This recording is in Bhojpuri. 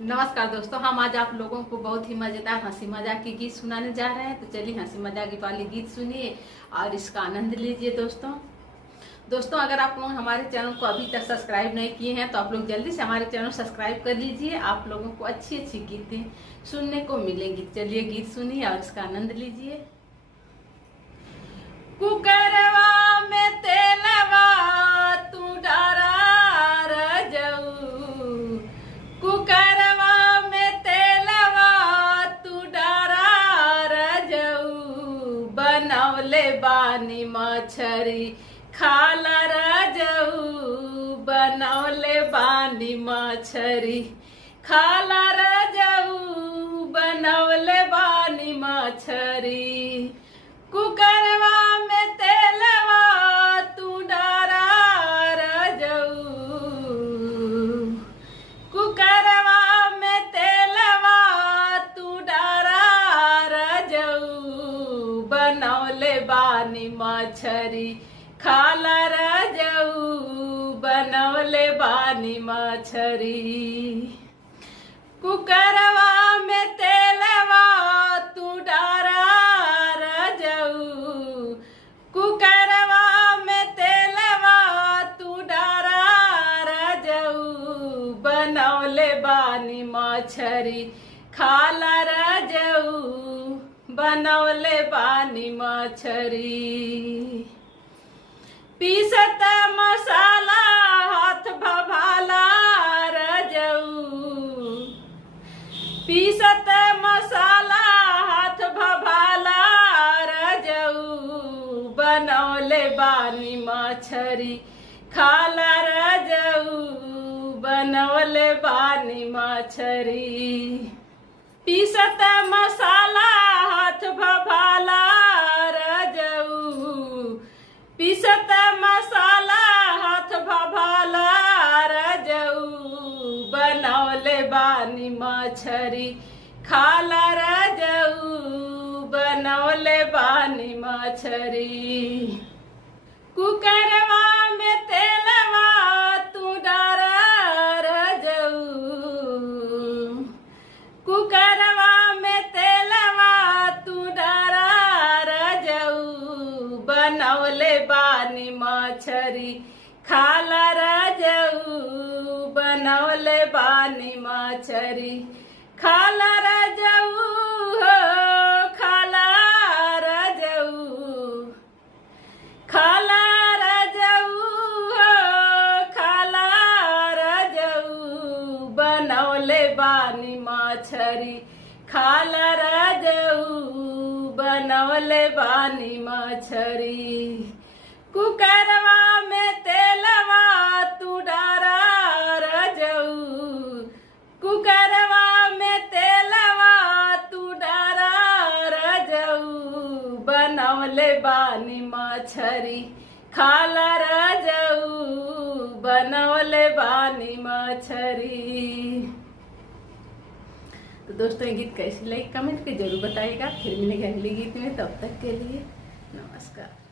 नमस्कार दोस्तों, हम आज आप लोगों को बहुत ही मजेदार हंसी मजाक की गीत सुनाने जा रहे हैं। तो चलिए हंसी मजाक वाली गीत सुनिए और इसका आनंद लीजिए। दोस्तों अगर आप लोग हमारे चैनल को अभी तक सब्सक्राइब नहीं किए हैं तो आप लोग जल्दी से हमारे चैनल सब्सक्राइब कर लीजिए। आप लोगों को अच्छी अच्छी गीतें सुनने को मिलेंगी। चलिए गीत सुनिए और इसका आनंद लीजिए। कुकरवा में तेलवा तू डारा रजऊ, कुकरवा में तेलवा तू डारा रजऊ, बनौले बानी मछरी खाला रजऊ, बनौले बानी मछरी खाला रजऊ, बनौले बानी मछरी। कुकरवा में तेलवा तू डारा रजऊ, कुकरवा में तेलवा तू डारा रजऊ, बनौले बानी मछरी खाला रजऊ, बनौले बानी मछरी। कुकरवा में तेलवा तू डारा रजऊ, कुकरवा में तेलवा तू डारा रजऊ, बनौले बानी मछरी खाला रजऊ, बनौले बानी मछरी। पीसत मसाला हाथ भभाला रजऊ, पीसत मसाला हाथ भभाला रजऊ, बनौले बानी मछरी खाला रजऊ, बनौले बानी मछरी। पीसत मसाला हाथ भभाला रजऊ, पीसत मसाला हाथ भभाला रजऊ, बनौले बानी मछरी खाला रजऊ, बनौले बानी मछरी। कुकरवा में तेलवा तू डारा रजऊ, कुकरवा में तेलवा तू डारा रजऊ, बनौले बानी मछरी खाला रजऊ, बनौले बानी मछरी खाला रजऊ, हो खाला रजऊ, खाला रजऊ, हो खाला रजऊ, बनौले बानी मछरी खाला रजऊ, बनौले बानी मछरी। कुकरवा में तेलवा तू डारा रजऊ, कुकरवा में तेलवा तू डारा रजऊ, बनौले बानी मछरी खाला रजऊ, बनौले बानी मछरी। तो दोस्तों ये गीत कैसी लगी कमेंट के जरूर बताइएगा। फिर मिलेंगे अगले गीत में, तब तक के लिए नमस्कार।